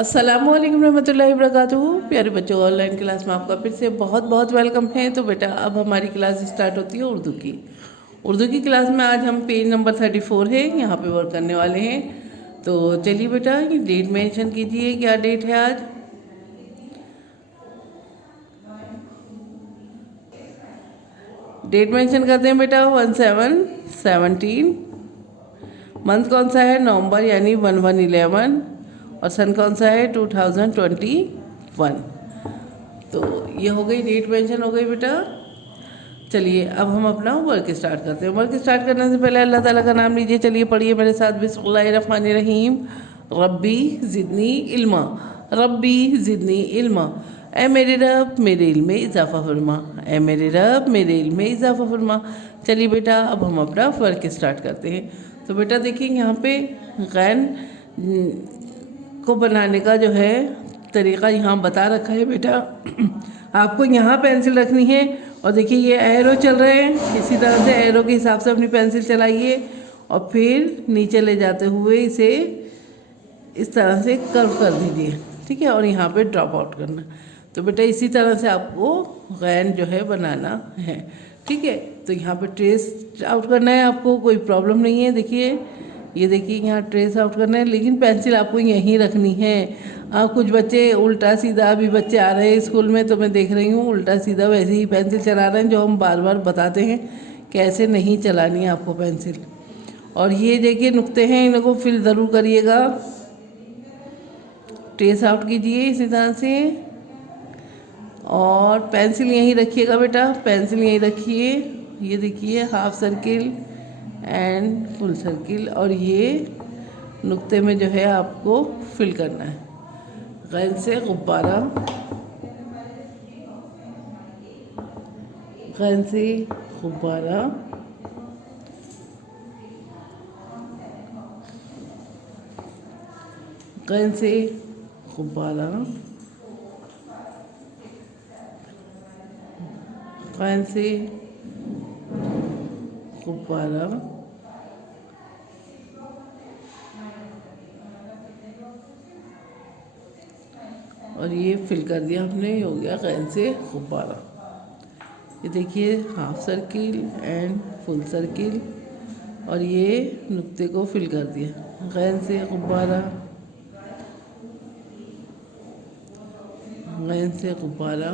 अस्सलामुअलैकुम रहमतुल्लाहि वबरकातुहू। प्यारे बच्चों, ऑनलाइन क्लास में आपका फिर से बहुत बहुत वेलकम है। तो बेटा अब हमारी क्लास स्टार्ट होती है उर्दू की क्लास में आज हम पेज नंबर 34 है यहाँ पे वर्क करने वाले हैं। तो चलिए बेटा ये डेट मेंशन कीजिए, क्या डेट है आज। डेट मेंशन करते हैं बेटा 17/17। मंथ कौन सा है, नवंबर यानी 11/11। और सन कौन सा है, 2021। तो ये हो गई डेट मेंशन हो गई बेटा। चलिए अब हम अपना वर्क स्टार्ट करते हैं। वर्क स्टार्ट करने से पहले अल्लाह ताला का नाम लीजिए। चलिए पढ़िए मेरे साथ, बिस्मिल्लाहिर्रहमानिर्रहीम। रब्बी ज़िदनी इल्मा, रब्बी ज़िदनी इल्मा। ए मेरे रब मेरे इल्म में इजाफ़ा फरमा, ए मेरे रब मेरे इल्म में इजाफ़ा फरमा। चलिए बेटा अब हम अपना वर्क स्टार्ट करते हैं। तो बेटा देखिए यहाँ पे गैन को बनाने का जो है तरीक़ा यहाँ बता रखा है बेटा। आपको यहाँ पेंसिल रखनी है और देखिए ये एरो चल रहे हैं, इसी तरह से एरो के हिसाब से अपनी पेंसिल चलाइए और फिर नीचे ले जाते हुए इसे इस तरह से कर्व कर दीजिए, ठीक है। और यहाँ पे ड्रॉप आउट करना। तो बेटा इसी तरह से आपको गैन जो है बनाना है, ठीक है। तो यहाँ पे ट्रेस आउट करना है आपको, कोई प्रॉब्लम नहीं है। देखिए ये देखिए यहाँ ट्रेस आउट करना है, लेकिन पेंसिल आपको यहीं रखनी है। कुछ बच्चे उल्टा सीधा भी बच्चे आ रहे हैं स्कूल में, तो मैं देख रही हूँ उल्टा सीधा वैसे ही पेंसिल चला रहे हैं, जो हम बार बार बताते हैं कैसे नहीं चलानी है आपको पेंसिल। और ये देखिए नुक्ते हैं, इनको को फिल ज़रूर करिएगा, ट्रेस आउट कीजिए इसी तरह से। और पेंसिल यहीं रखिएगा बेटा, पेंसिल यहीं रखिए। ये देखिए half circle and full circle, और ये नुक्ते में जो है आपको फिल करना है। गैन से गुब्बारा, गैन से गुब्बारा, गैन से गुब्बारा, गैन से गुब्बारा, और ये फिल कर दिया हमने, ये हो गया गैन से गुब्बारा। ये देखिए half circle and full circle, और ये नुक्ते को फिल कर दिया। गैन से गुब्बारा, गैन से गुब्बारा,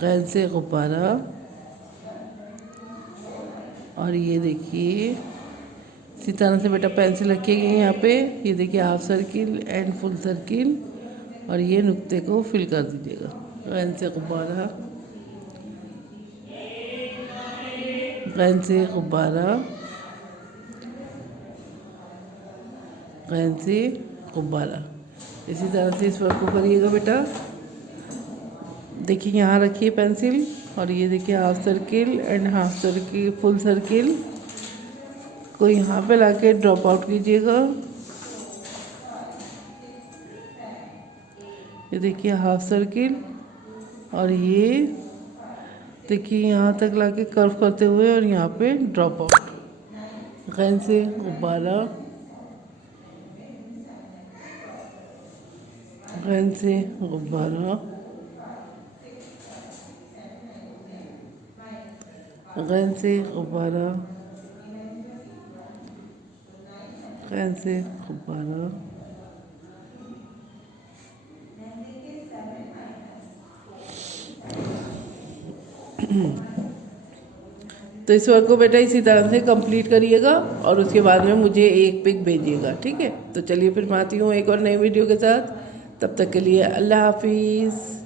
गैन से गुब्बारा। और ये देखिए इसी तरह से बेटा पेंसिल रखिएगा यहाँ पे। ये देखिए half circle and full circle, और ये नुक्ते को फिल कर दीजिएगा। गैन से गुब्बारा, गैन से गुब्बारा, गैन से गुब्बारा। इसी तरह से इस वर्क को करिएगा बेटा। देखिए यहाँ रखिए पेंसिल, और ये देखिए half circle and half circle full circle को यहाँ पे लाके ड्रॉप आउट कीजिएगा। ये देखिए हाफ सर्किल, और ये देखिए यहाँ तक लाके कर्व करते हुए और यहाँ पे ड्रॉप आउट। गैन से गुब्बारा, गैन से गुब्बारा, गैन से गुब्बारा, गैन से गुब्बारा। तो इस वर्क को बेटा इसी तरह से कंप्लीट करिएगा और उसके बाद में मुझे एक पिक भेजिएगा, ठीक है। तो चलिए फिर मैं आती हूँ एक और नई वीडियो के साथ। तब तक के लिए अल्लाह हाफिज़।